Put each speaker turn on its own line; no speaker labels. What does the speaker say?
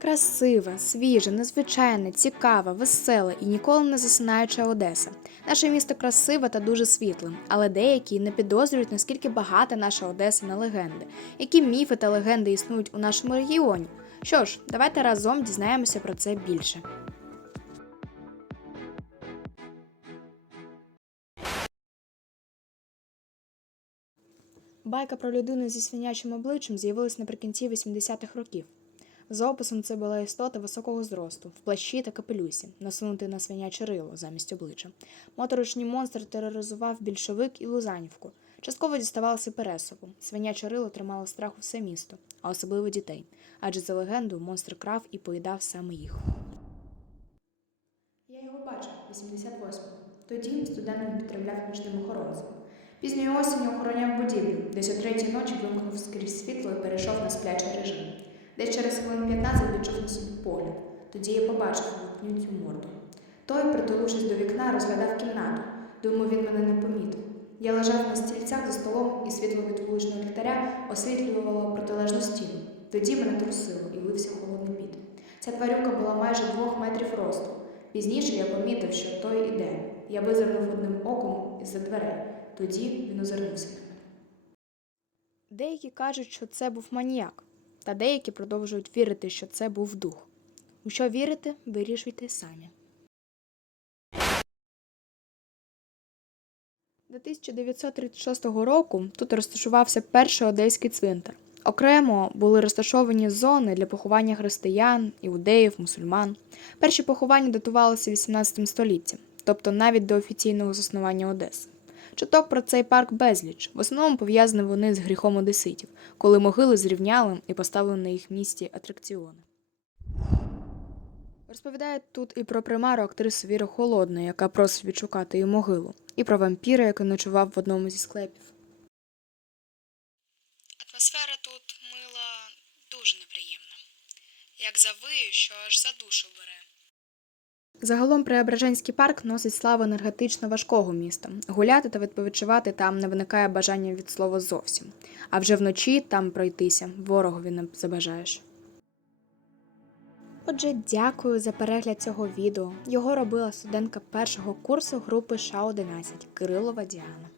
Красива, свіжа, незвичайна, цікава, весела і ніколи не засинаюча Одеса. Наше місто красиве та дуже світле, але деякі не підозрюють, наскільки багата наша Одеса на легенди, які міфи та легенди існують у нашому регіоні. Що ж, давайте разом дізнаємося про це більше. Байка про людину зі свинячим обличчям з'явилась наприкінці 80-х років. За описом це була істота високого зросту, в плащі та капелюсі, насунутий на свиняче рило замість обличчя. Моторошний монстр тероризував більшовик і Лузанівку. Частково діставалося Пересову. Свиняче рило тримало страх у все місто, а особливо дітей. Адже за легендою монстр крав і поїдав саме їх. Я його бачив 88-му. Тоді студент відправляв нічним охоронцем. Пізньої осені охороняв будівлю, десь о третій ночі вимкнув скрізь світло і перейшов на сплячий режим. Десь через хвилин 15 відчув на собі погляд. Тоді я побачив цю морду. Той, притулившись до вікна, розглядав кімнату. Думаю, він мене не помітив. Я лежав на стільцях за столом, і світло від вуличного ліхтаря освітлювало протилежну стіну. Тоді мене трусило і лився холодний піт. Ця тварюка була майже двох метрів росту. Пізніше я помітив, що той іде. Я визирнув одним оком із-за дверей. Тоді він озирнувся. Деякі кажуть, що це був маніяк, та деякі продовжують вірити, що це був дух. У що вірити, вирішуйте самі. До 1936 року тут розташувався перший одеський цвинтар. Окремо були розташовані зони для поховання християн, іудеїв, мусульман. Перші поховання датувалися 18 століттям, тобто навіть до офіційного заснування Одеси. Чуток про цей парк безліч. В основному пов'язані вони з гріхом одеситів, коли могили зрівняли і поставили на їх місці атракціони. Розповідають тут і про примару актрису Віри Холодної, яка просить відшукати її могилу, і про вампіра, який ночував в одному зі склепів. Атмосфера тут мила дуже неприємна. Як завию, що аж за душу бере. Загалом Преображенський парк носить славу енергетично важкого міста. Гуляти та відпочивати там не виникає бажання від слова зовсім. А вже вночі там пройтися ворогові не забажаєш. Отже, дякую за перегляд цього відео. Його робила студентка першого курсу групи ША 11 Кирилова Діана.